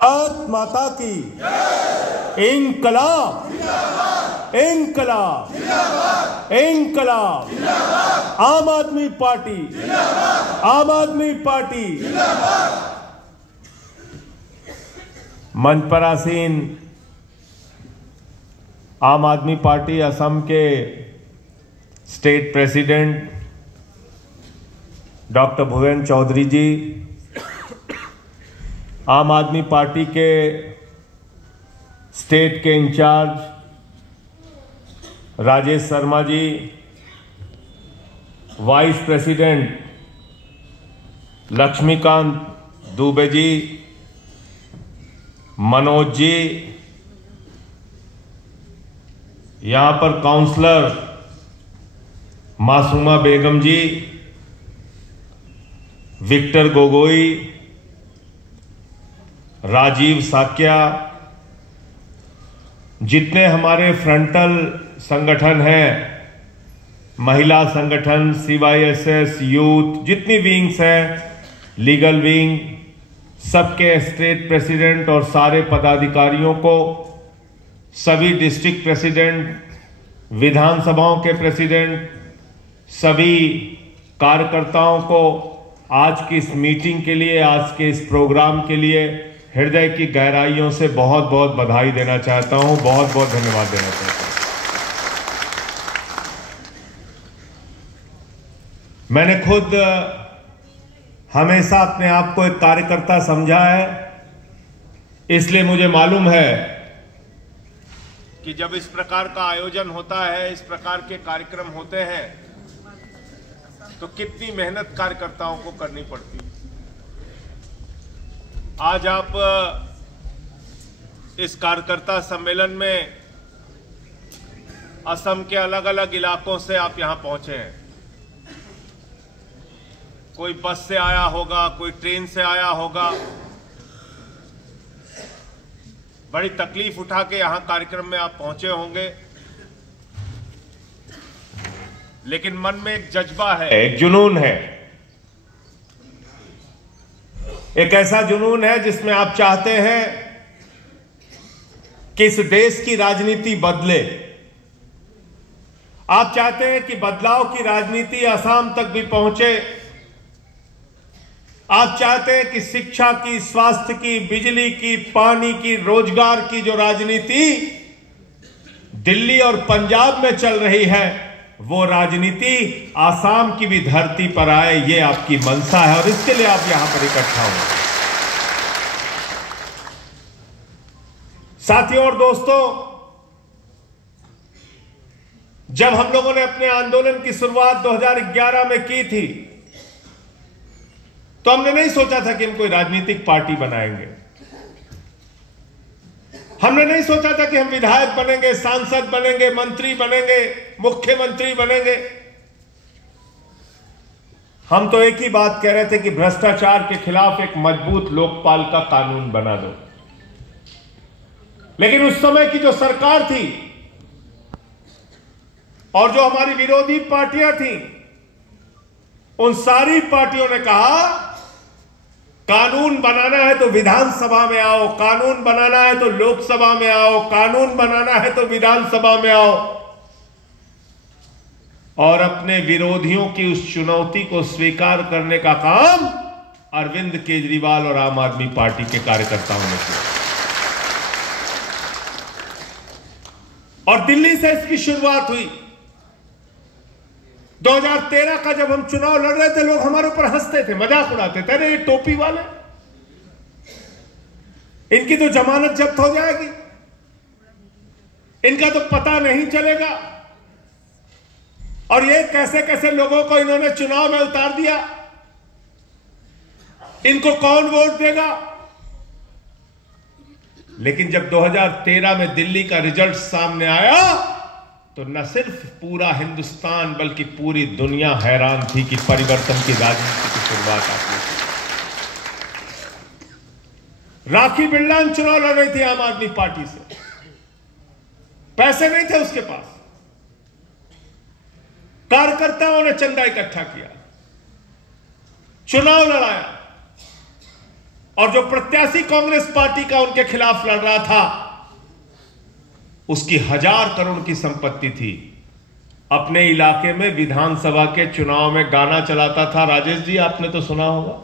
भारत माता की इंकलाब, इंकलाब, इंकलाब। आम आदमी पार्टी, आम आदमी पार्टी। मंच पर आसीन आम आदमी पार्टी असम के स्टेट प्रेसिडेंट डॉक्टर भुवन चौधरी जी, आम आदमी पार्टी के स्टेट के in charge Rajesh Sharma ji, vice president Laxmikant Dubey ji, Manoj ji, यहां पर काउंसलर मासूमा बेगम जी, विक्टर गोगोई, राजीव साक्या, जितने हमारे फ्रंटल संगठन हैं, महिला संगठन, CYSS, यूथ, जितनी विंग्स हैं, लीगल विंग, सबके स्टेट प्रेसिडेंट और सारे पदाधिकारियों को, सभी डिस्ट्रिक्ट प्रेसिडेंट, विधानसभाओं के प्रेसिडेंट, सभी कार्यकर्ताओं को आज की इस मीटिंग के लिए, आज के इस प्रोग्राम के लिए हृदय की गहराइयों से बहुत बहुत बधाई देना चाहता हूं, बहुत बहुत धन्यवाद देना चाहता हूं। मैंने खुद हमेशा अपने आप को एक कार्यकर्ता समझा है, इसलिए मुझे मालूम है कि जब इस प्रकार का आयोजन होता है, इस प्रकार के कार्यक्रम होते हैं, तो कितनी मेहनत कार्यकर्ताओं को करनी पड़ती है। आज आप इस कार्यकर्ता सम्मेलन में असम के अलग अलग इलाकों से आप यहां पहुंचे हैं। कोई बस से आया होगा, कोई ट्रेन से आया होगा, बड़ी तकलीफ उठा के यहां कार्यक्रम में आप पहुंचे होंगे, लेकिन मन में एक जज्बा है, एक जुनून है, एक ऐसा जुनून है जिसमें आप चाहते हैं कि इस देश की राजनीति बदले। आप चाहते हैं कि बदलाव की राजनीति असम तक भी पहुंचे। आप चाहते हैं कि शिक्षा की, स्वास्थ्य की, बिजली की, पानी की, रोजगार की जो राजनीति दिल्ली और पंजाब में चल रही है, वो राजनीति आसाम की भी धरती पर आए, ये आपकी मंशा है और इसके लिए आप यहां पर इकट्ठा हुए। साथियों और दोस्तों, जब हम लोगों ने अपने आंदोलन की शुरुआत 2011 में की थी, तो हमने नहीं सोचा था कि हम कोई राजनीतिक पार्टी बनाएंगे। हमने नहीं सोचा था कि हम विधायक बनेंगे, सांसद बनेंगे, मंत्री बनेंगे, मुख्यमंत्री बनेंगे। हम तो एक ही बात कह रहे थे कि भ्रष्टाचार के खिलाफ एक मजबूत लोकपाल का कानून बना दो। लेकिन उस समय की जो सरकार थी और जो हमारी विरोधी पार्टियां थी, उन सारी पार्टियों ने कहा कानून बनाना है तो विधानसभा में आओ, कानून बनाना है तो लोकसभा में आओ, कानून बनाना है तो विधानसभा में आओ। और अपने विरोधियों की उस चुनौती को स्वीकार करने का काम अरविंद केजरीवाल और आम आदमी पार्टी के कार्यकर्ताओं ने किया। और दिल्ली से इसकी शुरुआत हुई। 2013 का जब हम चुनाव लड़ रहे थे, लोग हमारे ऊपर हंसते थे, मजाक उड़ाते थे, अरे ये टोपी वाले, इनकी तो जमानत जब्त हो जाएगी, इनका तो पता नहीं चलेगा, और ये कैसे कैसे लोगों को इन्होंने चुनाव में उतार दिया, इनको कौन वोट देगा। लेकिन जब 2013 में दिल्ली का रिजल्ट सामने आया, तो न सिर्फ पूरा हिंदुस्तान बल्कि पूरी दुनिया हैरान थी कि परिवर्तन की राजनीति की शुरुआत आपने की। राखी बिरलान चुनाव लड़ रही थी आम आदमी पार्टी से, पैसे नहीं थे उसके पास, कार्यकर्ताओं ने चंदा इकट्ठा किया, चुनाव लड़ाया, और जो प्रत्याशी कांग्रेस पार्टी का उनके खिलाफ लड़ रहा था, उसकी 1000 करोड़ की संपत्ति थी। अपने इलाके में विधानसभा के चुनाव में गाना चलाता था, राजेश जी आपने तो सुना होगा,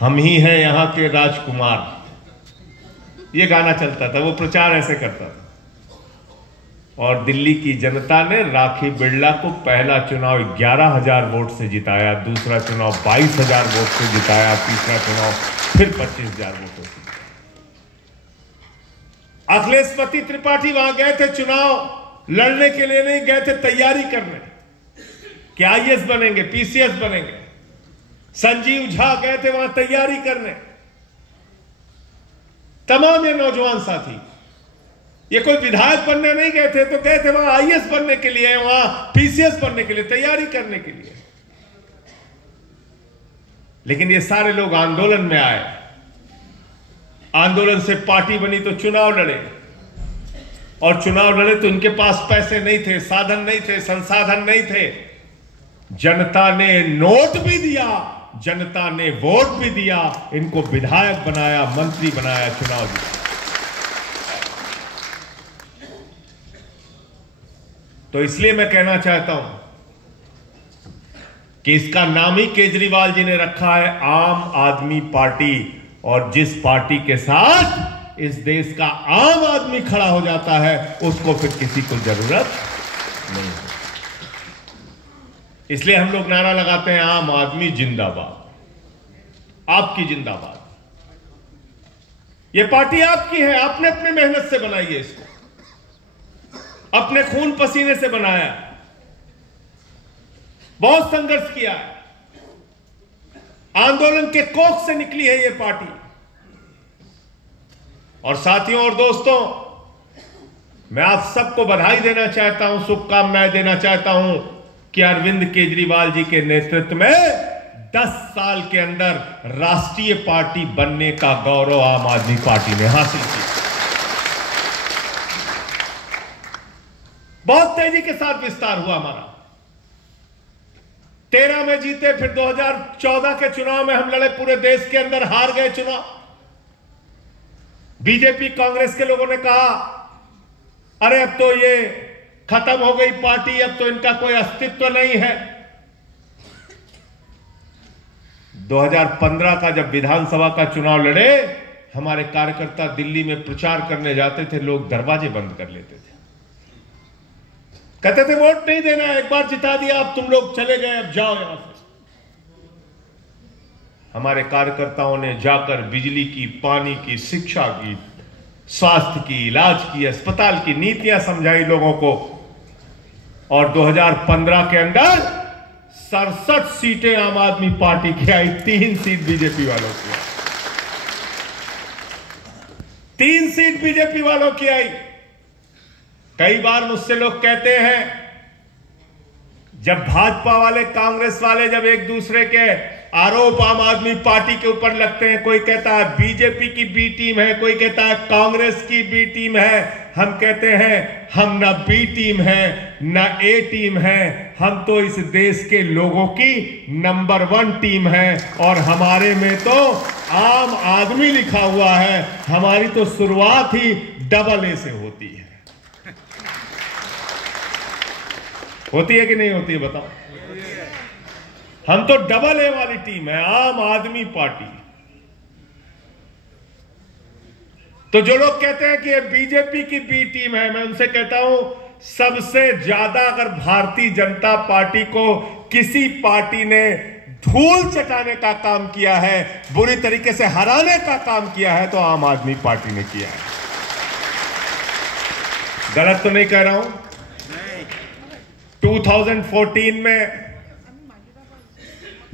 हम ही हैं यहां के राजकुमार, ये गाना चलता था, वो प्रचार ऐसे करता था। और दिल्ली की जनता ने राखी बिरला को पहला चुनाव 11,000 वोट से जिताया, दूसरा चुनाव 22,000 वोट से जिताया, तीसरा चुनाव फिर 25,000 वोटों से। अखिलेश त्रिपाठी वहां गए थे चुनाव लड़ने के लिए, नहीं गए थे तैयारी करने कि आईएएस बनेंगे, पीसीएस बनेंगे। संजीव झा गए थे वहां तैयारी करने। तमाम ये नौजवान साथी, ये कोई विधायक बनने नहीं गए थे, तो गए थे वहां आईएएस बनने के लिए, वहां पीसीएस बनने के लिए, तैयारी करने के लिए। लेकिन ये सारे लोग आंदोलन में आए, आंदोलन से पार्टी बनी तो चुनाव लड़े, और चुनाव लड़े तो इनके पास पैसे नहीं थे, साधन नहीं थे, संसाधन नहीं थे। जनता ने नोट भी दिया, जनता ने वोट भी दिया, इनको विधायक बनाया, मंत्री बनाया, चुनाव जीता। तो इसलिए मैं कहना चाहता हूं कि इसका नाम ही केजरीवाल जी ने रखा है, आम आदमी पार्टी। और जिस पार्टी के साथ इस देश का आम आदमी खड़ा हो जाता है, उसको फिर किसी को जरूरत नहीं है। इसलिए हम लोग नारा लगाते हैं, आम आदमी जिंदाबाद, आपकी जिंदाबाद। यह पार्टी आपकी है, आपने अपनी मेहनत से बनाई है, इसको अपने खून पसीने से बनाया, बहुत संघर्ष किया है, आंदोलन के कोख से निकली है यह पार्टी। और साथियों और दोस्तों, मैं आप सबको बधाई देना चाहता हूं, शुभकामनाएं देना चाहता हूं कि अरविंद केजरीवाल जी के नेतृत्व में 10 साल के अंदर राष्ट्रीय पार्टी बनने का गौरव आम आदमी पार्टी ने हासिल किया। बहुत तेजी के साथ विस्तार हुआ हमारा। 13 में जीते, फिर 2014 के चुनाव में हम लड़े, पूरे देश के अंदर हार गए चुनाव। बीजेपी कांग्रेस के लोगों ने कहा, अरे अब तो ये खत्म हो गई पार्टी, अब तो इनका कोई अस्तित्व नहीं है। 2015 का जब विधानसभा का चुनाव लड़े, हमारे कार्यकर्ता दिल्ली में प्रचार करने जाते थे, लोग दरवाजे बंद कर लेते थे, कहते थे वोट नहीं देना, एक बार जिता दिया, अब तुम लोग चले गए, अब जाओ यहां से। हमारे कार्यकर्ताओं ने जाकर बिजली की, पानी की, शिक्षा की, स्वास्थ्य की, इलाज की, अस्पताल की नीतियां समझाई लोगों को। और 2015 के अंदर 67 सीटें आम आदमी पार्टी की आई, 3 सीट बीजेपी वालों की आई, 3 सीट बीजेपी वालों की आई। कई बार मुझसे लोग कहते हैं, जब भाजपा वाले, कांग्रेस वाले जब एक दूसरे के आरोप आम आदमी पार्टी के ऊपर लगते हैं, कोई कहता है बीजेपी की बी टीम है, कोई कहता है कांग्रेस की बी टीम है, हम कहते हैं हम ना बी टीम है ना ए टीम है, हम तो इस देश के लोगों की नंबर 1 टीम है। और हमारे में तो आम आदमी लिखा हुआ है, हमारी तो शुरुआत ही डबल ए से होती है। होती है कि नहीं होती है बताओ? हम तो डबल ए वाली टीम है, आम आदमी पार्टी। तो जो लोग कहते हैं कि ये बीजेपी की बी टीम है, मैं उनसे कहता हूं, सबसे ज्यादा अगर भारतीय जनता पार्टी को किसी पार्टी ने धूल चटाने का काम किया है, बुरी तरीके से हराने का काम किया है, तो आम आदमी पार्टी ने किया है। गलत तो नहीं कह रहा हूं? 2014 में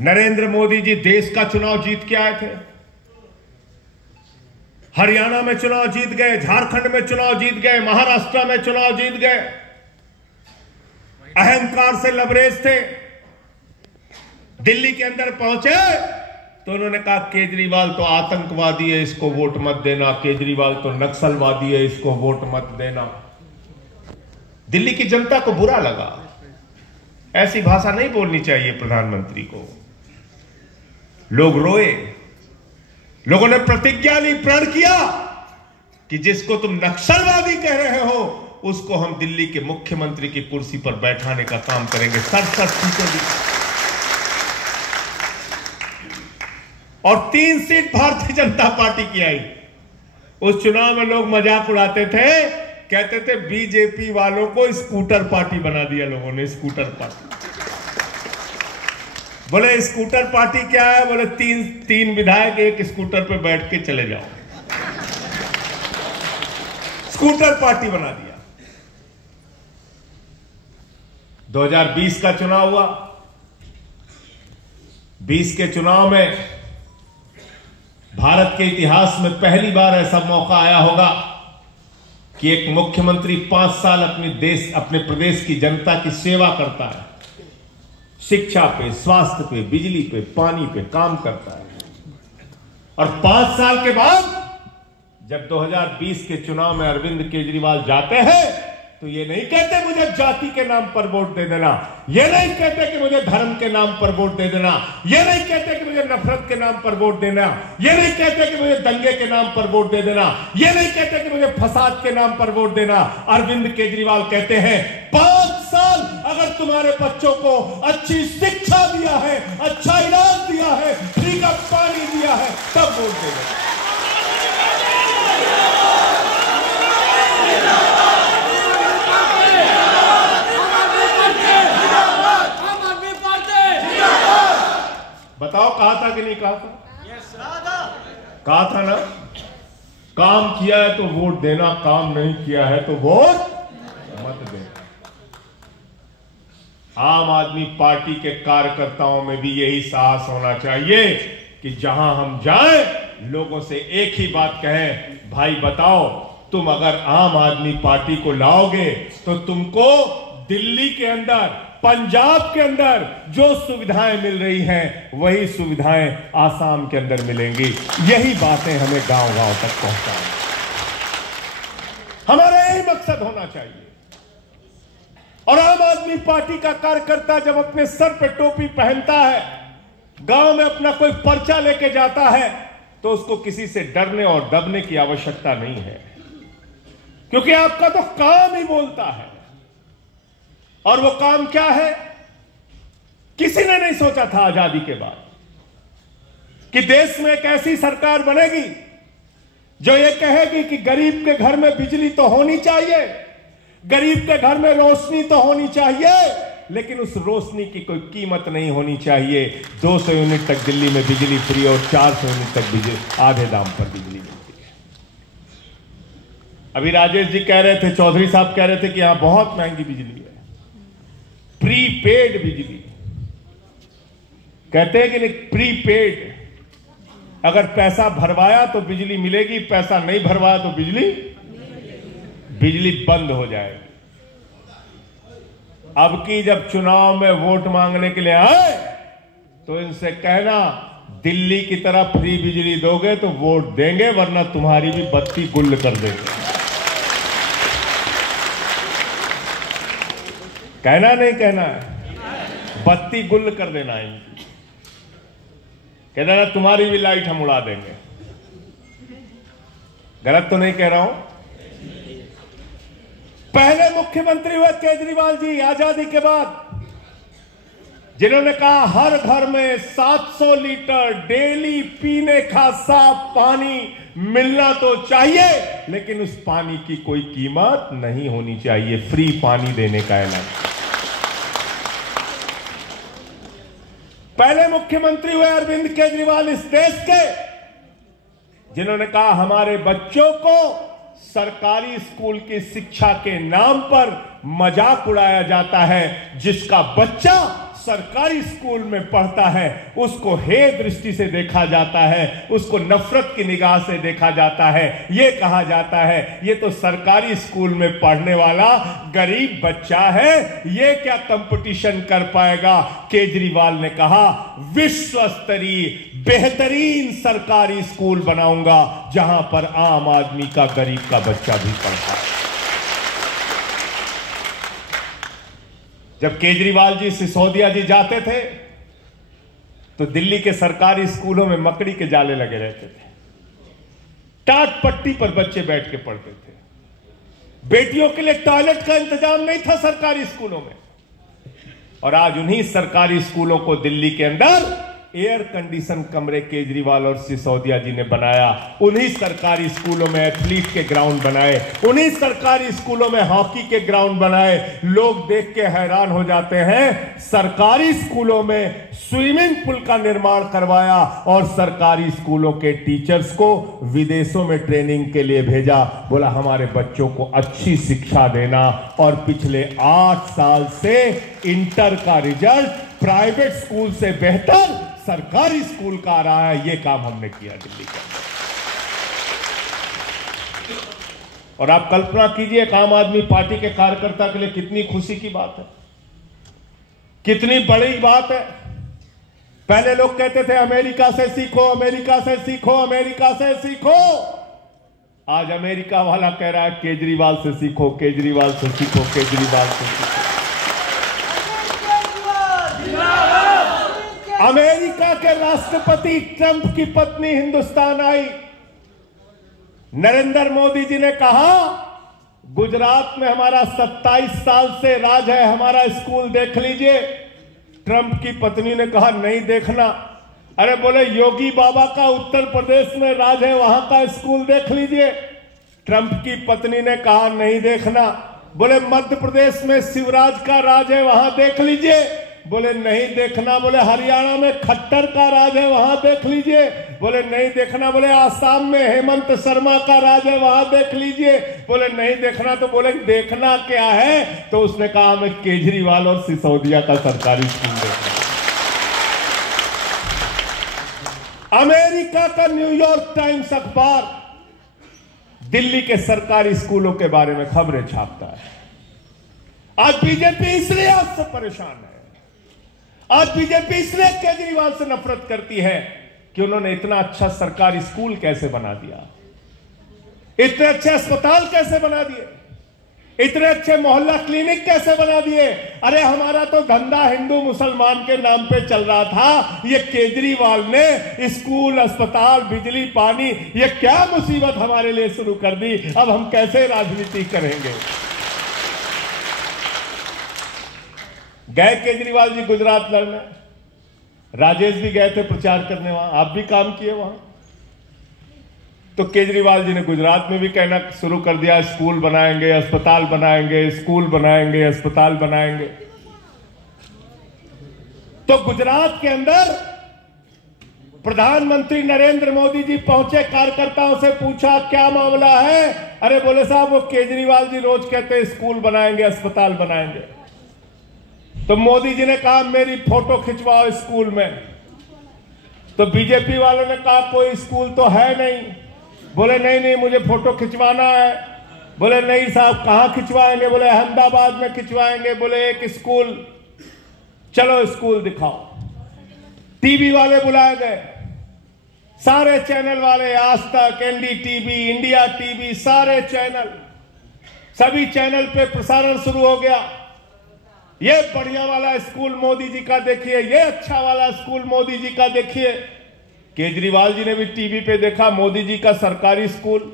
नरेंद्र मोदी जी देश का चुनाव जीत के आए थे, हरियाणा में चुनाव जीत गए, झारखंड में चुनाव जीत गए, महाराष्ट्र में चुनाव जीत गए, अहंकार से लबरेज थे। दिल्ली के अंदर पहुंचे तो उन्होंने कहा केजरीवाल तो आतंकवादी है, इसको वोट मत देना, केजरीवाल तो नक्सलवादी है, इसको वोट मत देना। दिल्ली की जनता को बुरा लगा। ऐसी भाषा नहीं बोलनी चाहिए प्रधानमंत्री को। लोग रोए, लोगों ने प्रतिज्ञा ली, प्रण किया कि जिसको तुम नक्सलवादी कह रहे हो उसको हम दिल्ली के मुख्यमंत्री की कुर्सी पर बैठाने का काम करेंगे। 67 सीटें दी और 3 सीट भारतीय जनता पार्टी की आई। उस चुनाव में लोग मजाक उड़ाते थे, कहते थे बीजेपी वालों को स्कूटर पार्टी बना दिया लोगों ने। स्कूटर पार्टी, बोले स्कूटर पार्टी क्या है? बोले तीन विधायक एक स्कूटर पे बैठ के चले जाओ। स्कूटर पार्टी बना दिया। 2020 का चुनाव हुआ। 20 के चुनाव में भारत के इतिहास में पहली बार ऐसा मौका आया होगा कि एक मुख्यमंत्री 5 साल अपने प्रदेश की जनता की सेवा करता है। शिक्षा पे, स्वास्थ्य पे, बिजली पे, पानी पे काम करता है। और 5 साल के बाद जब 2020 के चुनाव में अरविंद केजरीवाल जाते हैं तो ये नहीं कहते मुझे जाति के नाम पर वोट दे देना, ये नहीं कहते कि मुझे धर्म के नाम पर वोट दे देना, ये नहीं कहते कि मुझे नफरत के नाम पर वोट देना, ये नहीं कहते कि मुझे दंगे के नाम पर वोट दे देना, ये नहीं कहते कि मुझे फसाद के नाम पर वोट देना। अरविंद केजरीवाल कहते हैं 5 साल अगर तुम्हारे बच्चों को अच्छी शिक्षा दिया है, अच्छा इलाज दिया है, फ्री का पानी दिया है, तब वोट देना। बताओ कहा था कि नहीं कहा था? कहा था ना, काम किया है तो वोट देना, काम नहीं किया है तो वोट मत देना। आम आदमी पार्टी के कार्यकर्ताओं में भी यही साहस होना चाहिए कि जहां हम जाएं लोगों से एक ही बात कहें, भाई बताओ तुम अगर आम आदमी पार्टी को लाओगे तो तुमको दिल्ली के अंदर, पंजाब के अंदर जो सुविधाएं मिल रही हैं वही सुविधाएं आसाम के अंदर मिलेंगी। यही बातें हमें गांव-गांव तक पहुंचाएं, हमारा यही मकसद होना चाहिए। और आम आदमी पार्टी का कार्यकर्ता जब अपने सर पे टोपी पहनता है, गांव में अपना कोई पर्चा लेके जाता है, तो उसको किसी से डरने और दबने की आवश्यकता नहीं है, क्योंकि आपका तो काम ही बोलता है। और वो काम क्या है? किसी ने नहीं सोचा था आजादी के बाद कि देश में एक ऐसी सरकार बनेगी जो ये कहेगी कि गरीब के घर में बिजली तो होनी चाहिए, गरीब के घर में रोशनी तो होनी चाहिए, लेकिन उस रोशनी की कोई कीमत नहीं होनी चाहिए। 200 यूनिट तक दिल्ली में बिजली फ्री और 400 यूनिट तक बिजली आधे दाम पर बिजली मिलती है। अभी राजेश जी कह रहे थे, चौधरी साहब कह रहे थे कि यहां बहुत महंगी बिजली है, प्रीपेड बिजली कहते हैं कि नहीं, प्रीपेड। अगर पैसा भरवाया तो बिजली मिलेगी, पैसा नहीं भरवाया तो बिजली बंद हो जाएगी। अब की जब चुनाव में वोट मांगने के लिए आए तो इनसे कहना दिल्ली की तरह फ्री बिजली दोगे तो वोट देंगे, वरना तुम्हारी भी बत्ती गुल कर देंगे। कहना नहीं कहना है, बत्ती गुल कर देना है इनकी। कह देना तुम्हारी भी लाइट हम उड़ा देंगे। गलत तो नहीं कह रहा हूं? पहले मुख्यमंत्री हुए केजरीवाल जी आजादी के बाद, जिन्होंने कहा हर घर में 700 लीटर डेली पीने का साफ पानी मिलना तो चाहिए, लेकिन उस पानी की कोई कीमत नहीं होनी चाहिए। फ्री पानी देने का ऐलान। पहले मुख्यमंत्री हुए अरविंद केजरीवाल इस देश के, जिन्होंने कहा हमारे बच्चों को सरकारी स्कूल की शिक्षा के नाम पर मजाक उड़ाया जाता है। जिसका बच्चा सरकारी स्कूल में पढ़ता है उसको हे दृष्टि से देखा जाता है, उसको नफरत की निगाह से देखा जाता है। यह कहा जाता है ये तो सरकारी स्कूल में पढ़ने वाला गरीब बच्चा है, ये क्या कंपटीशन कर पाएगा। केजरीवाल ने कहा विश्व स्तरीय बेहतरीन सरकारी स्कूल बनाऊंगा जहां पर आम आदमी का, गरीब का बच्चा भी पढ़ता है। जब केजरीवाल जी सिसोदिया जी जाते थे तो दिल्ली के सरकारी स्कूलों में मकड़ी के जाले लगे रहते थे। टाट पट्टी पर बच्चे बैठ के पढ़ते थे। बेटियों के लिए टॉयलेट का इंतजाम नहीं था सरकारी स्कूलों में, और आज उन्हीं सरकारी स्कूलों को दिल्ली के अंदर एयर कंडीशन कमरे केजरीवाल और सिसोदिया जी ने बनाया। उन्हीं सरकारी स्कूलों में एथलीट के ग्राउंड बनाए, उन्हीं सरकारी स्कूलों में हॉकी के ग्राउंड बनाए। लोग देख के हैरान हो जाते हैं। सरकारी स्कूलों में स्विमिंग पूल का निर्माण करवाया और सरकारी स्कूलों के टीचर्स को विदेशों में ट्रेनिंग के लिए भेजा। बोला हमारे बच्चों को अच्छी शिक्षा देना, और पिछले 8 साल से इंटर का रिजल्ट प्राइवेट स्कूल से बेहतर सरकारी स्कूल का आ रहा है। यह काम हमने किया दिल्ली का। और आप कल्पना कीजिए एक आम आदमी पार्टी के कार्यकर्ता के लिए कितनी खुशी की बात है, कितनी बड़ी बात है। पहले लोग कहते थे अमेरिका से सीखो, अमेरिका से सीखो, अमेरिका से सीखो। आज अमेरिका वाला कह रहा है केजरीवाल से सीखो, केजरीवाल से सीखो, केजरीवाल से सीखो। अमेरिका के राष्ट्रपति ट्रंप की पत्नी हिंदुस्तान आई। नरेंद्र मोदी जी ने कहा गुजरात में हमारा 27 साल से राज है, हमारा स्कूल देख लीजिए। ट्रंप की पत्नी ने कहा नहीं देखना। अरे बोले योगी बाबा का उत्तर प्रदेश में राज है, वहां का स्कूल देख लीजिए। ट्रंप की पत्नी ने कहा नहीं देखना। बोले मध्य प्रदेश में शिवराज का राज है, वहां देख लीजिए। बोले नहीं देखना। बोले हरियाणा में खट्टर का राज है, वहां देख लीजिए। बोले नहीं देखना। बोले आसाम में हेमंत शर्मा का राज है, वहां देख लीजिए। बोले नहीं देखना। तो बोले देखना क्या है? तो उसने कहा मैं केजरीवाल और सिसोदिया का सरकारी स्कूल देखना। अमेरिका का न्यूयॉर्क टाइम्स अखबार दिल्ली के सरकारी स्कूलों के बारे में खबरें छापता है। आज बीजेपी इसलिए आपसे परेशान है, आज बीजेपी इसलिए केजरीवाल से नफरत करती है कि उन्होंने इतना अच्छा सरकारी स्कूल कैसे बना दिया, इतने अच्छे अस्पताल कैसे बना दिए, इतने अच्छे मोहल्ला क्लिनिक कैसे बना दिए। अरे हमारा तो धंधा हिंदू मुसलमान के नाम पे चल रहा था, ये केजरीवाल ने स्कूल, अस्पताल, बिजली, पानी, ये क्या मुसीबत हमारे लिए शुरू कर दी। अब हम कैसे राजनीति करेंगे। गए केजरीवाल जी गुजरात लड़ने, राजेश भी गए थे प्रचार करने, वहां आप भी काम किए वहां। तो केजरीवाल जी ने गुजरात में भी कहना शुरू कर दिया स्कूल बनाएंगे, अस्पताल बनाएंगे, स्कूल बनाएंगे, अस्पताल बनाएंगे। तो गुजरात के अंदर प्रधानमंत्री नरेंद्र मोदी जी पहुंचे, कार्यकर्ताओं से पूछा क्या मामला है। अरे बोले साहब वो केजरीवाल जी रोज कहते हैं स्कूल बनाएंगे, अस्पताल बनाएंगे। तो मोदी जी ने कहा मेरी फोटो खिंचवाओ स्कूल में। तो बीजेपी वालों ने कहा कोई स्कूल तो है नहीं। बोले नहीं नहीं मुझे फोटो खिंचवाना है। बोले नहीं साहब कहां खिंचवाएंगे। बोले अहमदाबाद में खिंचवाएंगे। बोले एक स्कूल, चलो स्कूल दिखाओ। टीवी वाले बुलाए गए, सारे चैनल वाले, आज तक, एनडीटीवी, इंडिया टीवी, सारे चैनल, सभी चैनल पे प्रसारण शुरू हो गया। ये बढ़िया वाला स्कूल मोदी जी का देखिए, ये अच्छा वाला स्कूल मोदी जी का देखिए। केजरीवाल जी ने भी टीवी पे देखा मोदी जी का सरकारी स्कूल,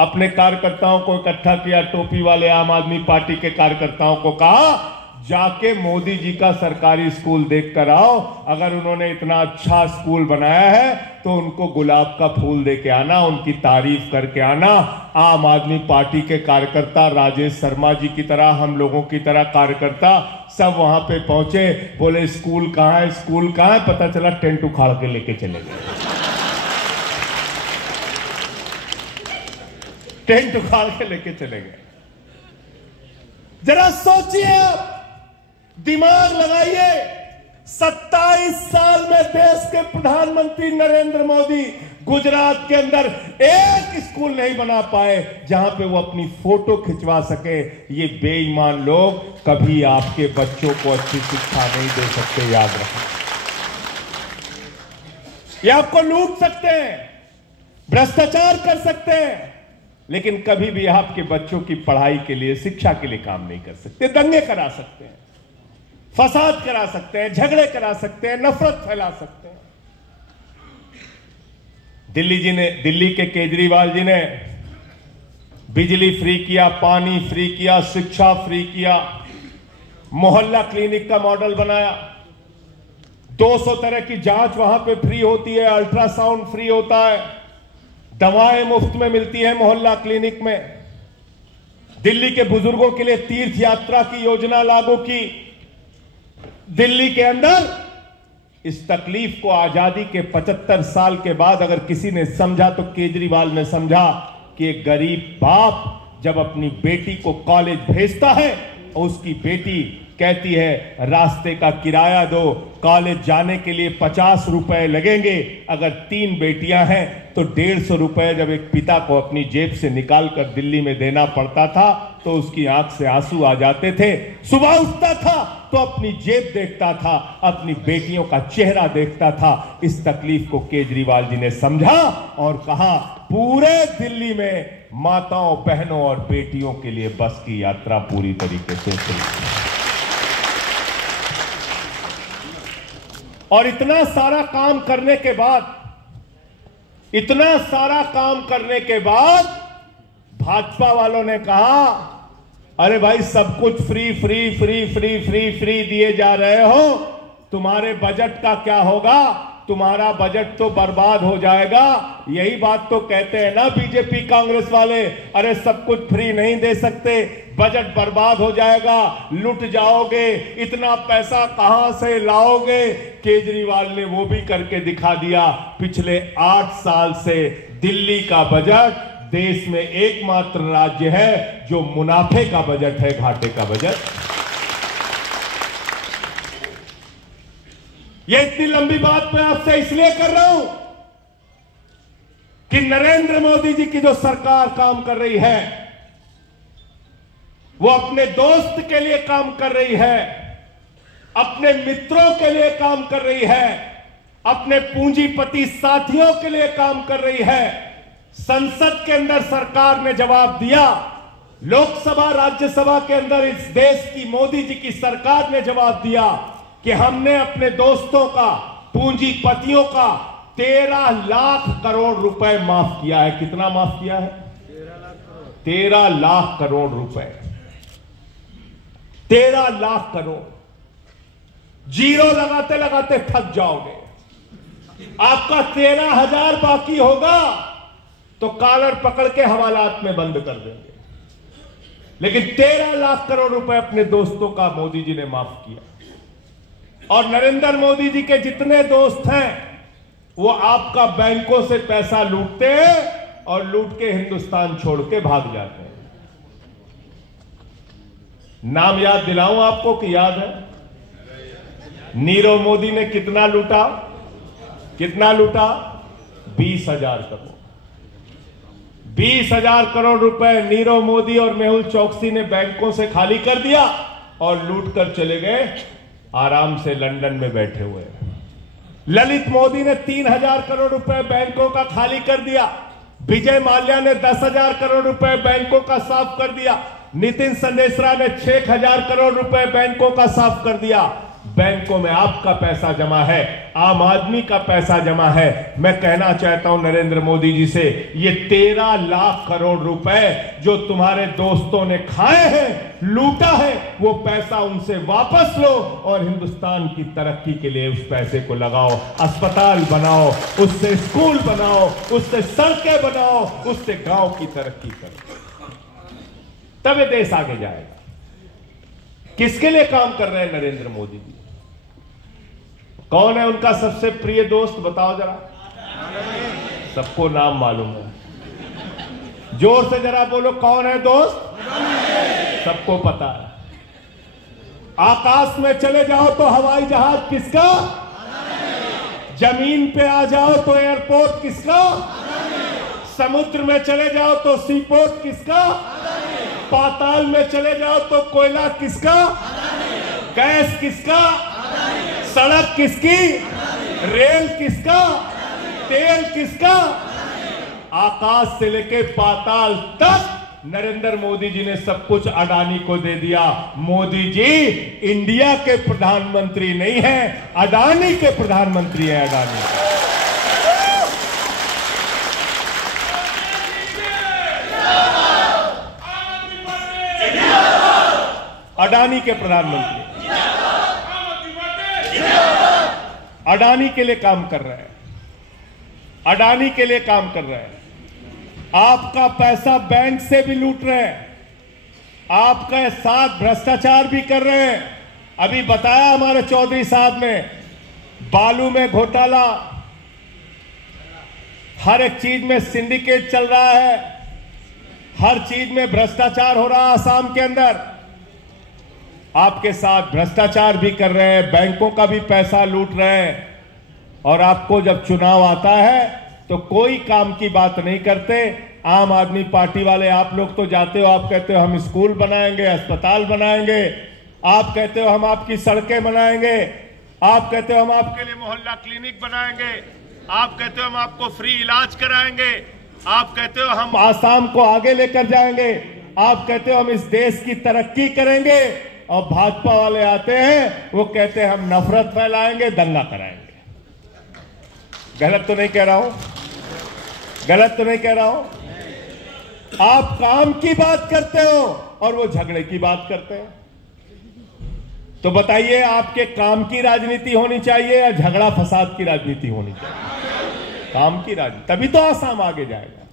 अपने कार्यकर्ताओं को इकट्ठा किया, टोपी वाले आम आदमी पार्टी के कार्यकर्ताओं को कहा जाके मोदी जी का सरकारी स्कूल देख कर आओ। अगर उन्होंने इतना अच्छा स्कूल बनाया है तो उनको गुलाब का फूल दे के आना, उनकी तारीफ करके आना। आम आदमी पार्टी के कार्यकर्ता, राजेश शर्मा जी की तरह, हम लोगों की तरह कार्यकर्ता सब वहां पे पहुंचे। बोले स्कूल कहां है, स्कूल कहां है। पता चला टेंट उखाड़ के लेके चले गए। टेंट उखाड़ के लेके चले गए। जरा सोचिए आप, दिमाग लगाइए। 27 साल में देश के प्रधानमंत्री नरेंद्र मोदी गुजरात के अंदर एक स्कूल नहीं बना पाए जहां पे वो अपनी फोटो खिंचवा सके। ये बेईमान लोग कभी आपके बच्चों को अच्छी शिक्षा नहीं दे सकते, याद रखें। ये आपको लूट सकते हैं, भ्रष्टाचार कर सकते हैं, लेकिन कभी भी आपके बच्चों की पढ़ाई के लिए, शिक्षा के लिए काम नहीं कर सकते। दंगे करा सकते हैं, फसाद करा सकते हैं, झगड़े करा सकते हैं, नफरत फैला सकते हैं। दिल्ली के केजरीवाल जी ने बिजली फ्री किया, पानी फ्री किया, शिक्षा फ्री किया, मोहल्ला क्लिनिक का मॉडल बनाया, 200 तरह की जांच वहां पे फ्री होती है, अल्ट्रासाउंड फ्री होता है, दवाएं मुफ्त में मिलती है मोहल्ला क्लिनिक में। दिल्ली के बुजुर्गों के लिए तीर्थ यात्रा की योजना लागू की। दिल्ली के अंदर इस तकलीफ को आजादी के 75 साल के बाद अगर किसी ने समझा तो केजरीवाल ने समझा कि एक गरीब बाप जब अपनी बेटी को कॉलेज भेजता है और उसकी बेटी कहती है रास्ते का किराया दो, कॉलेज जाने के लिए 50 रुपए लगेंगे, अगर 3 बेटियां हैं तो 150 रुपए जब एक पिता को अपनी जेब से निकाल कर दिल्ली में देना पड़ता था तो उसकी आंख से आंसू आ जाते थे। सुबह उठता था तो अपनी जेब देखता था, अपनी बेटियों का चेहरा देखता था। इस तकलीफ को केजरीवाल जी ने समझा और कहा पूरे दिल्ली में माताओं, बहनों और बेटियों के लिए बस की यात्रा पूरी तरीके से शुरू। और इतना सारा काम करने के बाद भाजपा वालों ने कहा अरे भाई सब कुछ free free free free free free दिए जा रहे हो, तुम्हारे बजट का क्या होगा, तुम्हारा बजट तो बर्बाद हो जाएगा। यही बात तो कहते हैं ना बीजेपी कांग्रेस वाले, अरे सब कुछ फ्री नहीं दे सकते, बजट बर्बाद हो जाएगा, लुट जाओगे, इतना पैसा कहां से लाओगे। केजरीवाल ने वो भी करके दिखा दिया। पिछले 8 साल से दिल्ली का बजट देश में एकमात्र राज्य है जो मुनाफे का बजट है, घाटे का बजट। ये इतनी लंबी बात मैं आपसे इसलिए कर रहा हूं कि नरेंद्र मोदी जी की जो सरकार काम कर रही है वो अपने दोस्त के लिए काम कर रही है, अपने मित्रों के लिए काम कर रही है, अपने पूंजीपति साथियों के लिए काम कर रही है। संसद के अंदर सरकार ने जवाब दिया, लोकसभा राज्यसभा के अंदर इस देश की मोदी जी की सरकार ने जवाब दिया कि हमने अपने दोस्तों का, पूंजीपतियों का 13 लाख करोड़ रुपए माफ किया है। कितना माफ किया है? 13 लाख करोड़ रुपए। 13 लाख करोड़। जीरो लगाते लगाते थक जाओगे। आपका 13,000 बाकी होगा तो कॉलर पकड़ के हवालात में बंद कर देंगे। लेकिन 13 लाख करोड़ रुपए अपने दोस्तों का मोदी जी ने माफ किया। और नरेंद्र मोदी जी के जितने दोस्त हैं वो आपका बैंकों से पैसा लूटते हैं और लूट के हिंदुस्तान छोड़ के भाग जाते हैं। नाम याद दिलाऊं आपको कि याद है? नीरव मोदी ने कितना लूटा? कितना लूटा? 20,000 करोड़। 20,000 करोड़ रुपए नीरव मोदी और मेहुल चौकसी ने बैंकों से खाली कर दिया और लूट कर चले गए, आराम से लंदन में बैठे हुए। ललित मोदी ने 3,000 करोड़ रुपए बैंकों का खाली कर दिया। विजय माल्या ने 10,000 करोड़ रुपए बैंकों का साफ कर दिया। नितिन संदेशरा ने 6,000 करोड़ रुपए बैंकों का साफ कर दिया। बैंकों में आपका पैसा जमा है, आम आदमी का पैसा जमा है। मैं कहना चाहता हूं नरेंद्र मोदी जी से, ये 13 लाख करोड़ रुपए जो तुम्हारे दोस्तों ने खाए हैं, लूटा है, वो पैसा उनसे वापस लो और हिंदुस्तान की तरक्की के लिए उस पैसे को लगाओ। अस्पताल बनाओ, उससे स्कूल बनाओ, उससे सड़कें बनाओ, उससे गांव की तरक्की करो, तब ये देश आगे जाएगा। किसके लिए काम कर रहे हैं नरेंद्र मोदी जी? कौन है उनका सबसे प्रिय दोस्त? बताओ जरा। सबको नाम मालूम है। जोर से जरा बोलो, कौन है दोस्त? सबको पता है। आकाश में चले जाओ तो हवाई जहाज किसका? जमीन पे आ जाओ तो एयरपोर्ट किसका? समुद्र में चले जाओ तो सीपोर्ट किसका? पाताल में चले जाओ तो कोयला किसका? गैस किसका? सड़क किसकी? रेल किसका? तेल किसका? आकाश से लेके पाताल तक नरेंद्र मोदी जी ने सब कुछ अडानी को दे दिया। मोदी जी इंडिया के प्रधानमंत्री नहीं है, अडानी के प्रधानमंत्री है। अडानी अडानी के प्रधानमंत्री अडानी के लिए काम कर रहे हैं, अडानी के लिए काम कर रहे हैं। आपका पैसा बैंक से भी लूट रहे हैं, आपके साथ भ्रष्टाचार भी कर रहे हैं। अभी बताया हमारे चौधरी साहब ने, बालू में घोटाला, हर एक चीज में सिंडिकेट चल रहा है, हर चीज में भ्रष्टाचार हो रहा है। आसाम के अंदर आपके साथ भ्रष्टाचार भी कर रहे हैं, बैंकों का भी पैसा लूट रहे हैं। और आपको जब चुनाव आता है तो कोई काम की बात नहीं करते। आम आदमी पार्टी वाले आप लोग तो जाते हो, आप कहते हो हम स्कूल बनाएंगे, अस्पताल बनाएंगे, आप कहते हो हम आपकी सड़कें बनाएंगे, आप कहते हो हम आपके लिए मोहल्ला क्लिनिक बनाएंगे, आप कहते हो हम आपको फ्री इलाज कराएंगे, आप कहते हो हम आसाम को आगे लेकर जाएंगे, आप कहते हो हम इस देश की तरक्की करेंगे। और भाजपा वाले आते हैं, वो कहते हैं हम नफरत फैलाएंगे, दंगा कराएंगे। गलत तो नहीं कह रहा हूं? गलत तो नहीं कह रहा हूं? आप काम की बात करते हो और वो झगड़े की बात करते हैं। तो बताइए, आपके काम की राजनीति होनी चाहिए या झगड़ा फसाद की राजनीति होनी चाहिए? काम की राजनीति। तभी तो आसाम आगे जाएगा,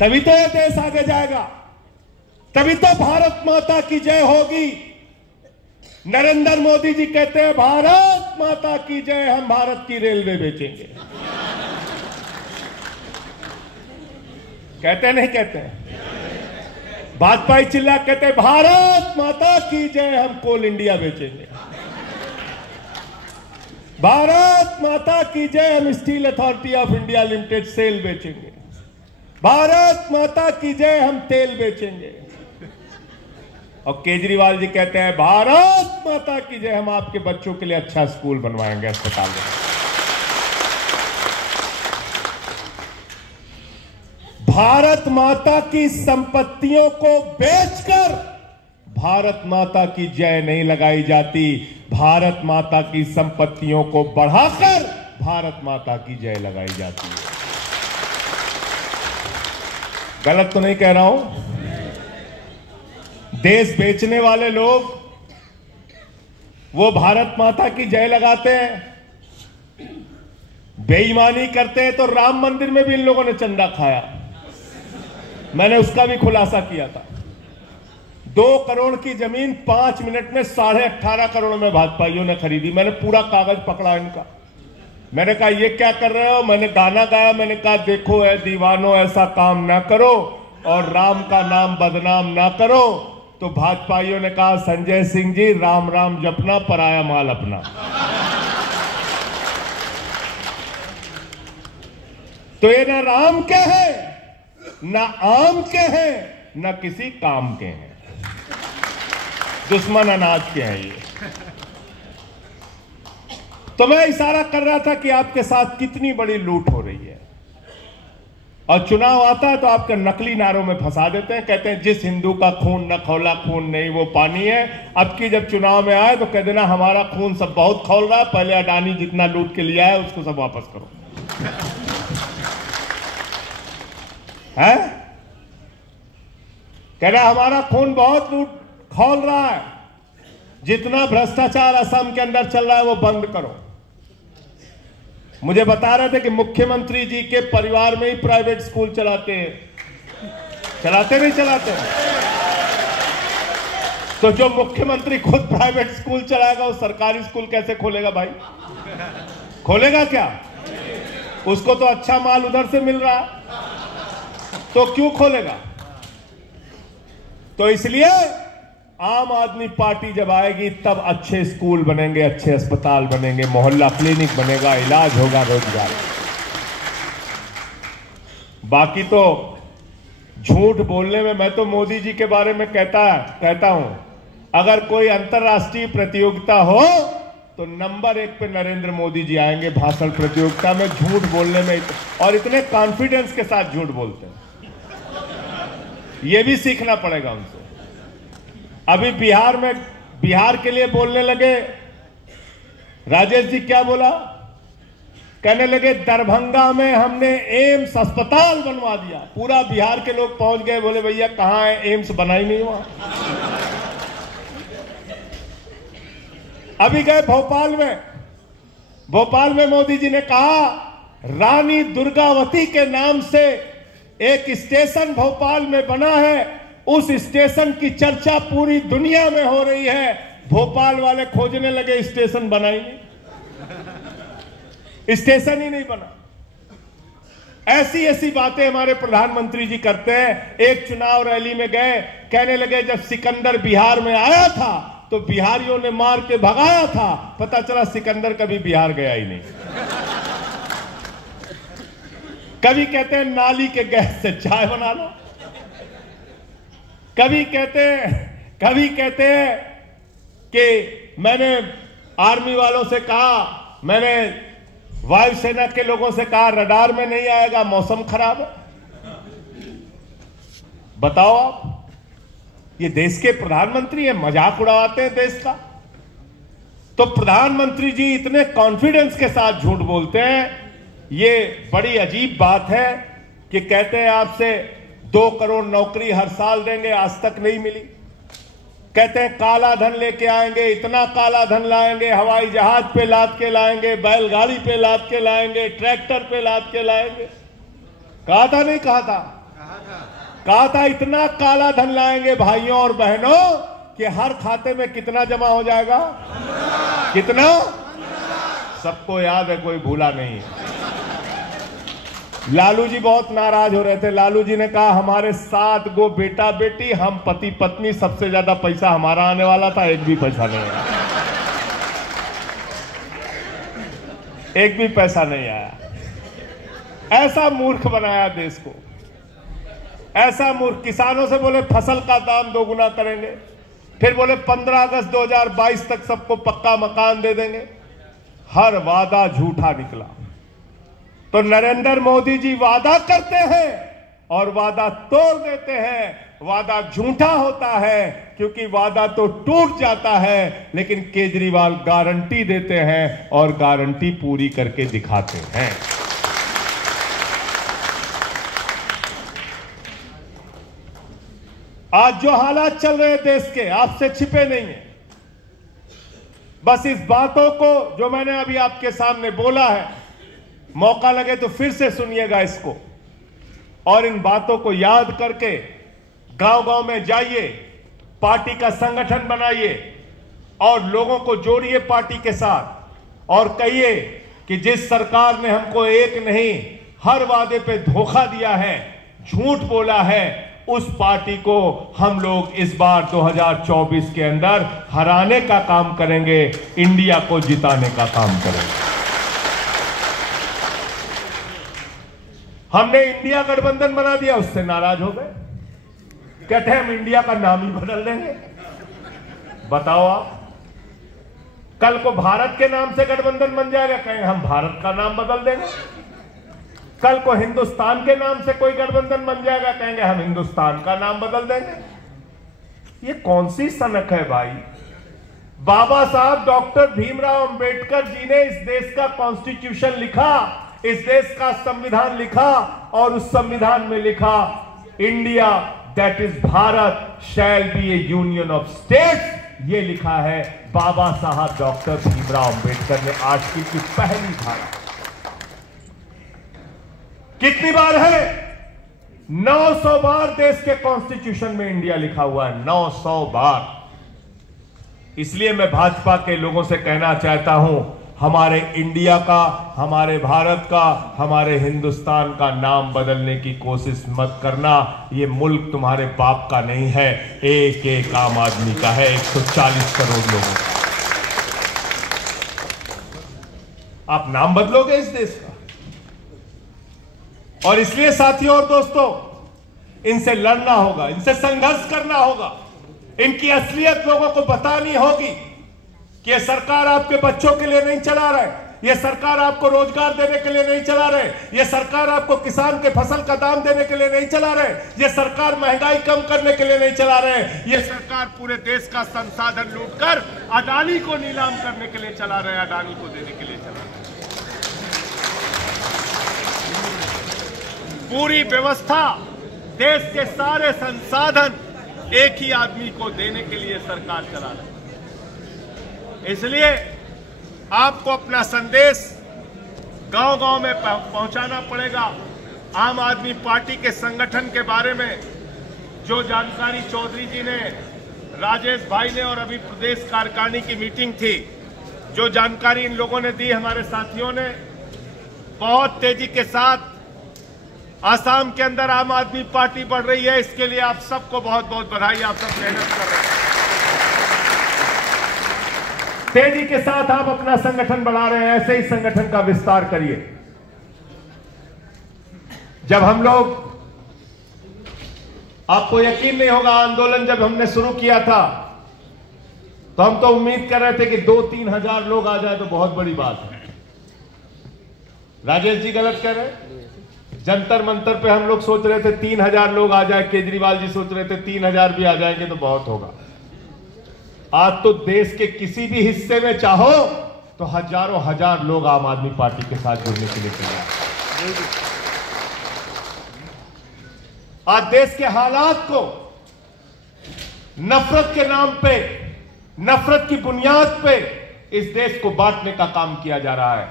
तभी तो यह देश आगे जाएगा, तभी तो भारत माता की जय होगी। नरेंद्र मोदी जी कहते हैं भारत माता की जय, हम भारत की रेलवे बेचेंगे। कहते नहीं कहते हैं? भाजपा चिल्ला कहते हैं भारत माता की जय, हम कोल इंडिया बेचेंगे। भारत माता की जय, हम steel authority of India limited SAIL बेचेंगे। भारत माता की जय, हम तेल बेचेंगे। और केजरीवाल जी कहते हैं भारत माता की जय, हम आपके बच्चों के लिए अच्छा स्कूल बनवाएंगे, अस्पताल बनवाएंगे। भारत माता की संपत्तियों को बेचकर भारत माता की जय नहीं लगाई जाती, भारत माता की संपत्तियों को बढ़ाकर भारत माता की जय लगाई जाती है। गलत तो नहीं कह रहा हूं? देश बेचने वाले लोग वो भारत माता की जय लगाते हैं, बेईमानी करते हैं। तो राम मंदिर में भी इन लोगों ने चंदा खाया, मैंने उसका भी खुलासा किया था। 2 करोड़ की जमीन 5 मिनट में 18.5 करोड़ में भाजपाइयों ने खरीदी। मैंने पूरा कागज पकड़ा इनका, मैंने कहा ये क्या कर रहे हो? मैंने गाना गाया, मैंने कहा देखो है दीवानों, ऐसा काम ना करो और राम का नाम बदनाम ना करो। तो भाजपाइयों ने कहा संजय सिंह जी, राम राम जपना, पराया माल अपना। तो ये ना राम के हैं, ना आम के हैं, ना किसी काम के हैं, दुश्मन अनाज के हैं ये। तो मैं इशारा कर रहा था कि आपके साथ कितनी बड़ी लूट हो रही है। और चुनाव आता है तो आपके नकली नारों में फंसा देते हैं, कहते हैं जिस हिंदू का खून न खौला खून नहीं वो पानी है। अब की जब चुनाव में आए तो कह देना हमारा खून सब बहुत खौल रहा है, पहले अडानी जितना लूट के लिया है उसको सब वापस करो। है कहना हमारा खून बहुत लूट खौल रहा है, जितना भ्रष्टाचार असम के अंदर चल रहा है वो बंद करो। मुझे बता रहे थे कि मुख्यमंत्री जी के परिवार में ही प्राइवेट स्कूल चलाते हैं। चलाते नहीं चलाते? तो जो मुख्यमंत्री खुद प्राइवेट स्कूल चलाएगा वो सरकारी स्कूल कैसे खोलेगा भाई? खोलेगा क्या? उसको तो अच्छा माल उधर से मिल रहा है, तो क्यों खोलेगा? तो इसलिए आम आदमी पार्टी जब आएगी तब अच्छे स्कूल बनेंगे, अच्छे अस्पताल बनेंगे, मोहल्ला क्लिनिक बनेगा, इलाज होगा, रोजगार। बाकी तो झूठ बोलने में, मैं तो मोदी जी के बारे में कहता हूं, अगर कोई अंतर्राष्ट्रीय प्रतियोगिता हो तो नंबर 1 पे नरेंद्र मोदी जी आएंगे भाषण प्रतियोगिता में, झूठ बोलने में। और इतने कॉन्फिडेंस के साथ झूठ बोलते हैं, यह भी सीखना पड़ेगा उनसे। अभी बिहार के लिए बोलने लगे, राजेश जी क्या बोला? कहने लगे दरभंगा में हमने एम्स अस्पताल बनवा दिया। पूरा बिहार के लोग पहुंच गए, बोले भैया कहां है एम्स? बना ही नहीं वहां। अभी गए भोपाल में मोदी जी ने कहा रानी दुर्गावती के नाम से एक स्टेशन भोपाल में बना है। उस स्टेशन की चर्चा पूरी दुनिया में हो रही है। भोपाल वाले खोजने लगे स्टेशन बना ही नहीं, स्टेशन ही नहीं बना। ऐसी ऐसी बातें हमारे प्रधानमंत्री जी करते हैं। एक चुनाव रैली में गए, कहने लगे जब सिकंदर बिहार में आया था तो बिहारियों ने मार के भगाया था। पता चला सिकंदर कभी बिहार गया ही नहीं। कभी कहते हैं नाली के गैस से चाय बना लो, कभी कहते हैं कि मैंने आर्मी वालों से कहा, मैंने वायुसेना के लोगों से कहा रडार में नहीं आएगा, मौसम खराब है। बताओ आप, ये देश के प्रधानमंत्री है, मजाक उड़ाते हैं देश का। तो प्रधानमंत्री जी इतने कॉन्फिडेंस के साथ झूठ बोलते हैं। ये बड़ी अजीब बात है कि कहते हैं आपसे 2 करोड़ नौकरी हर साल देंगे, आज तक नहीं मिली। कहते हैं काला धन लेके आएंगे, इतना काला धन लाएंगे, हवाई जहाज पे लाद के लाएंगे, बैलगाड़ी पे लाद के लाएंगे, ट्रैक्टर पे लाद के लाएंगे। कहा था नहीं कहा था? कहा था इतना काला धन लाएंगे भाइयों और बहनों कि हर खाते में कितना जमा हो जाएगा? कितना? सबको याद है, कोई भूला नहीं है। लालू जी बहुत नाराज हो रहे थे। लालू जी ने कहा हमारे 7 गो बेटा बेटी, हम पति पत्नी, सबसे ज्यादा पैसा हमारा आने वाला था, एक भी पैसा नहीं आया, एक भी पैसा नहीं आया। ऐसा मूर्ख बनाया देश को, ऐसा मूर्ख। किसानों से बोले फसल का दाम 2 गुना करेंगे, फिर बोले 15 अगस्त 2022 तक सबको पक्का मकान दे देंगे। हर वादा झूठा निकला। तो नरेंद्र मोदी जी वादा करते हैं और वादा तोड़ देते हैं। वादा झूठा होता है क्योंकि वादा तो टूट जाता है, लेकिन केजरीवाल गारंटी देते हैं और गारंटी पूरी करके दिखाते हैं। आज जो हालात चल रहे हैं देश के, आपसे छिपे नहीं है। बस इस बातों को जो मैंने अभी आपके सामने बोला है, मौका लगे तो फिर से सुनिएगा इसको, और इन बातों को याद करके गांव-गांव में जाइए, पार्टी का संगठन बनाइए और लोगों को जोड़िए पार्टी के साथ और कहिए कि जिस सरकार ने हमको एक नहीं हर वादे पे धोखा दिया है, झूठ बोला है, उस पार्टी को हम लोग इस बार 2024 के अंदर हराने का काम करेंगे, इंडिया को जिताने का काम करेंगे। हमने इंडिया गठबंधन बना दिया, उससे नाराज हो गए, कहते हैं हम इंडिया का नाम ही बदल देंगे। बताओ आप, कल को भारत के नाम से गठबंधन बन जाएगा, कहेंगे हम भारत का नाम बदल देंगे। कल को हिंदुस्तान के नाम से कोई गठबंधन बन जाएगा, कहेंगे हम हिंदुस्तान का नाम बदल देंगे। ये कौन सी सनक है भाई? बाबा साहब डॉक्टर भीमराव अंबेडकर जी ने इस देश का कॉन्स्टिट्यूशन लिखा, इस देश का संविधान लिखा, और उस संविधान में लिखा India that is Bharat shall be A union of states. ये लिखा है बाबा साहब डॉक्टर भीमराव अंबेडकर ने आर्टिकल की पहली धारा। कितनी बार है? 900 बार देश के कॉन्स्टिट्यूशन में इंडिया लिखा हुआ है, 900 बार। इसलिए मैं भाजपा के लोगों से कहना चाहता हूं, हमारे इंडिया का, हमारे भारत का, हमारे हिंदुस्तान का नाम बदलने की कोशिश मत करना। ये मुल्क तुम्हारे बाप का नहीं है, एक एक आम आदमी का है, 140 करोड़ लोगों का। आप नाम बदलोगे इस देश का। और इसलिए साथियों और दोस्तों, इनसे लड़ना होगा, इनसे संघर्ष करना होगा, इनकी असलियत लोगों को बतानी होगी कि यह सरकार आपके बच्चों के लिए नहीं चला रहे, यह सरकार आपको रोजगार देने के लिए नहीं चला रहे, यह सरकार आपको किसान के फसल का दाम देने के लिए नहीं चला रहे, यह सरकार महंगाई कम करने के लिए नहीं चला रहे, यह सरकार पूरे देश का संसाधन लूटकर अडानी को नीलाम करने के लिए चला रहे, अडानी को देने के लिए चला रहे। पूरी व्यवस्था, देश के सारे संसाधन एक ही आदमी को देने के लिए सरकार चला रही है। इसलिए आपको अपना संदेश गांव-गांव में पहुंचाना पड़ेगा। आम आदमी पार्टी के संगठन के बारे में जो जानकारी चौधरी जी ने, राजेश भाई ने और अभी प्रदेश कार्यकारिणी की मीटिंग थी, जो जानकारी इन लोगों ने दी, हमारे साथियों ने बहुत तेजी के साथ आसाम के अंदर आम आदमी पार्टी बढ़ रही है। इसके लिए आप सबको बहुत बहुत बधाई। आप सब मेहनत कर रहे हैं, तेजी के साथ आप अपना संगठन बढ़ा रहे हैं। ऐसे ही संगठन का विस्तार करिए। जब हम लोग, आपको यकीन नहीं होगा, आंदोलन जब हमने शुरू किया था तो हम तो उम्मीद कर रहे थे कि 2-3 हजार लोग आ जाए तो बहुत बड़ी बात है। राजेश जी गलत कह रहे हैं। जंतर मंतर पे हम लोग सोच रहे थे 3,000 लोग आ जाए, केजरीवाल जी सोच रहे थे 3,000 भी आ जाएंगे तो बहुत होगा। आज तो देश के किसी भी हिस्से में चाहो तो हजारों हजार लोग आम आदमी पार्टी के साथ जुड़ने के लिए तैयार। आज देश के हालात को नफरत के नाम पे, नफरत की बुनियाद पे इस देश को बांटने का काम किया जा रहा है।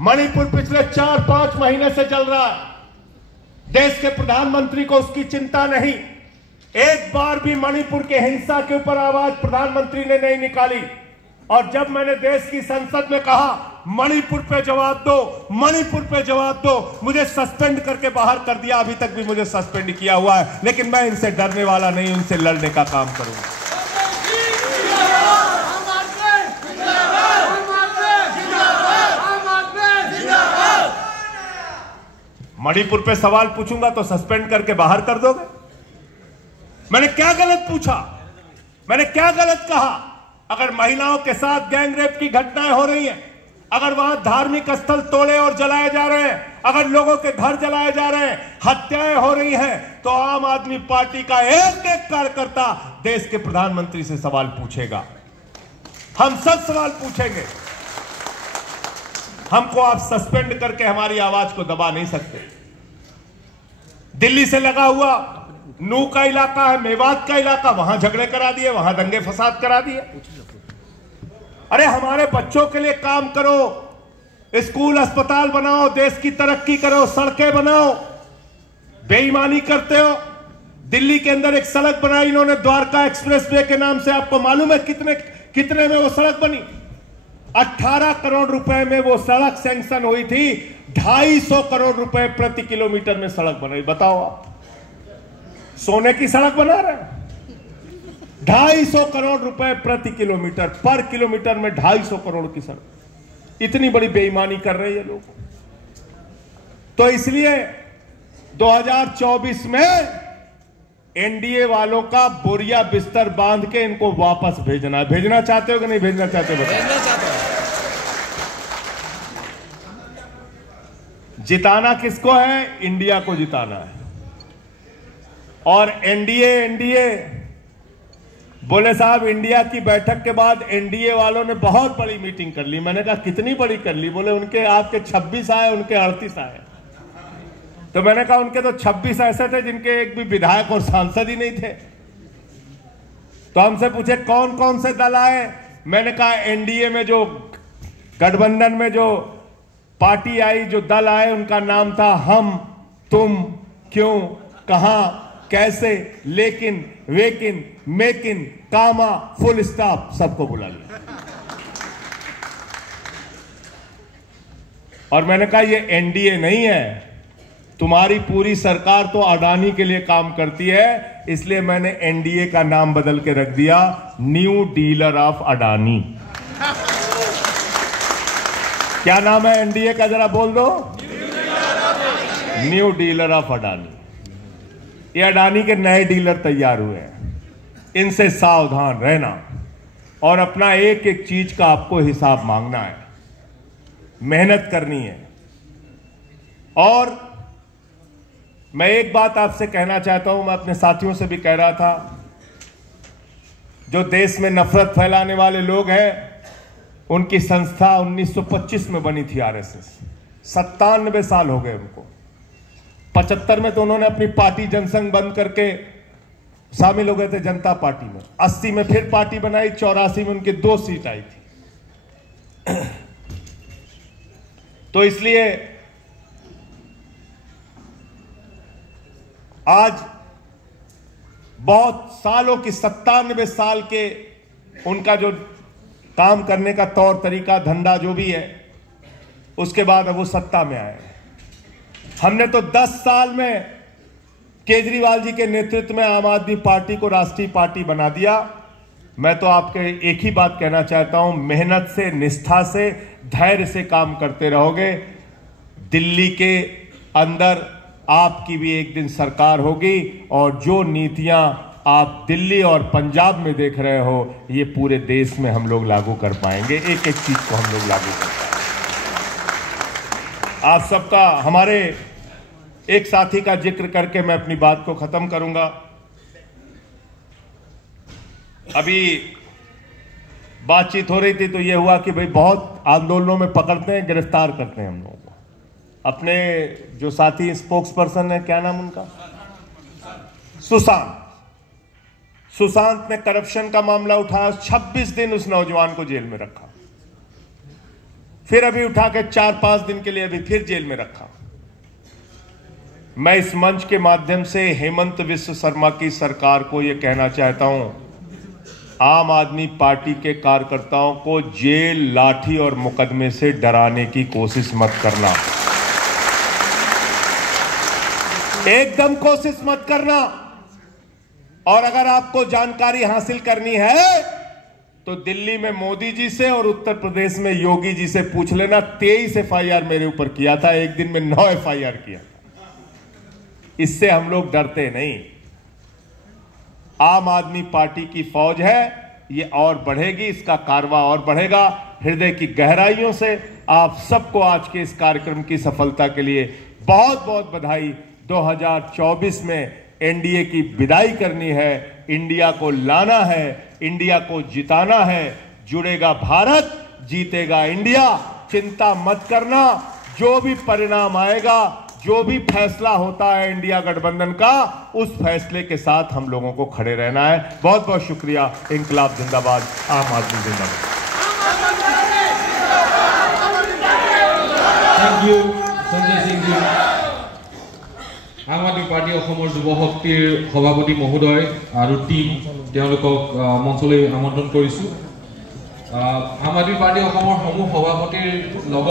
मणिपुर पिछले 4-5 महीने से चल रहा है। देश के प्रधानमंत्री को उसकी चिंता नहीं। एक बार भी मणिपुर के हिंसा के ऊपर आवाज प्रधानमंत्री ने नहीं निकाली। और जब मैंने देश की संसद में कहा मणिपुर पे जवाब दो, मणिपुर पे जवाब दो, मुझे सस्पेंड करके बाहर कर दिया। अभी तक भी मुझे सस्पेंड किया हुआ है, लेकिन मैं इनसे डरने वाला नहीं, उनसे लड़ने का काम करूंगा। मणिपुर पे सवाल पूछूंगा तो सस्पेंड करके बाहर कर दोगे? मैंने क्या गलत पूछा? मैंने क्या गलत कहा? अगर महिलाओं के साथ गैंगरेप की घटनाएं हो रही हैं, अगर वहां धार्मिक स्थल तोड़े और जलाए जा रहे हैं, अगर लोगों के घर जलाए जा रहे हैं, हत्याएं हो रही हैं, तो आम आदमी पार्टी का एक एक कार्यकर्ता देश के प्रधानमंत्री से सवाल पूछेगा। हम सब सवाल पूछेंगे। हमको आप सस्पेंड करके हमारी आवाज को दबा नहीं सकते। दिल्ली से लगा हुआ नू का इलाका है, मेवात का इलाका, वहां झगड़े करा दिए, वहां दंगे फसाद करा दिए। अरे हमारे बच्चों के लिए काम करो, स्कूल अस्पताल बनाओ, देश की तरक्की करो, सड़कें बनाओ। बेईमानी करते हो। दिल्ली के अंदर एक सड़क बनाई इन्होंने द्वारका एक्सप्रेसवे के नाम से। आपको मालूम है कितने में वो सड़क बनी? 18 करोड़ रुपए में वो सड़क सैंक्शन हुई थी। 250 करोड़ रुपए प्रति किलोमीटर में सड़क बनाई। बताओ आप, सोने की सड़क बना रहे हैं। 250 करोड़ रुपए प्रति किलोमीटर, पर किलोमीटर में 250 करोड़ की सड़क। इतनी बड़ी बेईमानी कर रहे हैं लोग। तो इसलिए 2024 में एनडीए वालों का बोरिया बिस्तर बांध के इनको वापस भेजना है। भेजना चाहते हो कि नहीं भेजना चाहते हो? भेजना चाहते हो। जिताना किसको है? इंडिया को जिताना है। और एनडीए बोले साहब, इंडिया की बैठक के बाद एनडीए वालों ने बहुत बड़ी मीटिंग कर ली। मैंने कहा कितनी बड़ी कर ली? बोले उनके आपके 26 आए, उनके 38 आए। तो मैंने कहा उनके तो 26 ऐसे थे जिनके एक भी विधायक और सांसद ही नहीं थे। तो हमसे पूछे कौन कौन से दल आए? मैंने कहा एनडीए में जो गठबंधन में जो पार्टी आई, जो दल आए, उनका नाम था हम, तुम, क्यों, कहां, कैसे, लेकिन, वेकिन, मेकिन, कामा, फुल स्टॉप, सबको बुला लिया। और मैंने कहा ये एनडीए नहीं है, तुम्हारी पूरी सरकार तो अडानी के लिए काम करती है, इसलिए मैंने एनडीए का नाम बदल के रख दिया न्यू डीलर ऑफ अडानी। क्या नाम है एनडीए का? जरा बोल दो। New dealer of Adani. ये अडानी के नए डीलर तैयार हुए हैं। इनसे सावधान रहना और अपना एक एक चीज का आपको हिसाब मांगना है, मेहनत करनी है। और मैं एक बात आपसे कहना चाहता हूं, मैं अपने साथियों से भी कह रहा था, जो देश में नफरत फैलाने वाले लोग हैं, उनकी संस्था 1925 में बनी थी आरएसएस। 97 साल हो गए उनको। 75 में तो उन्होंने अपनी पार्टी जनसंघ बंद करके शामिल हो गए थे जनता पार्टी में। 80 में फिर पार्टी बनाई, 84 में उनकी 2 सीट आई थी। तो इसलिए आज बहुत सालों की 97 साल के उनका जो काम करने का तौर तरीका, धंधा जो भी है, उसके बाद अब वो सत्ता में आए। हमने तो 10 साल में केजरीवाल जी के नेतृत्व में आम आदमी पार्टी को राष्ट्रीय पार्टी बना दिया। मैं तो आपके एक ही बात कहना चाहता हूं, मेहनत से, निष्ठा से, धैर्य से काम करते रहोगे, दिल्ली के अंदर आपकी भी एक दिन सरकार होगी और जो नीतियां आप दिल्ली और पंजाब में देख रहे हो, ये पूरे देश में हम लोग लागू कर पाएंगे। एक एक चीज को हम लोग लागू कर पाएंगे। आप सबका, हमारे एक साथी का जिक्र करके मैं अपनी बात को खत्म करूंगा। अभी बातचीत हो रही थी तो यह हुआ कि भाई बहुत आंदोलनों में पकड़ते हैं, गिरफ्तार करते हैं हम लोगों को। अपने जो साथी स्पोक्स पर्सन है, क्या नाम उनका, सुशांत ने करप्शन का मामला उठाया, 26 दिन उस नौजवान को जेल में रखा, फिर अभी उठा के 4-5 दिन के लिए अभी फिर जेल में रखा। मैं इस मंच के माध्यम से हेमंत विश्व शर्मा की सरकार को यह कहना चाहता हूं, आम आदमी पार्टी के कार्यकर्ताओं को जेल, लाठी और मुकदमे से डराने की कोशिश मत करना, एकदम कोशिश मत करना। और अगर आपको जानकारी हासिल करनी है तो दिल्ली में मोदी जी से और उत्तर प्रदेश में योगी जी से पूछ लेना। 23 FIR मेरे ऊपर किया था, एक दिन में 9 FIR किया। इससे हम लोग डरते नहीं। आम आदमी पार्टी की फौज है, ये और बढ़ेगी, इसका कारवा और बढ़ेगा। हृदय की गहराइयों से आप सबको आज के इस कार्यक्रम की सफलता के लिए बहुत बहुत बधाई। 2024 में एनडीए की विदाई करनी है, इंडिया को लाना है, इंडिया को जिताना है। जुड़ेगा भारत, जीतेगा इंडिया। चिंता मत करना, जो भी परिणाम आएगा, जो भी फैसला होता है इंडिया गठबंधन का, उस फैसले के साथ हम लोगों को खड़े रहना है। बहुत बहुत शुक्रिया। इंकलाब जिंदाबाद, आम आदमी जिंदाबाद। Thank you Sanjay Singh ji. आम आदमी पार्टी युव शक्तिर सभापति महोदय और टीम मंचल आमंत्रण करिछु। आम आदमी पार्टी समूह सभापतिर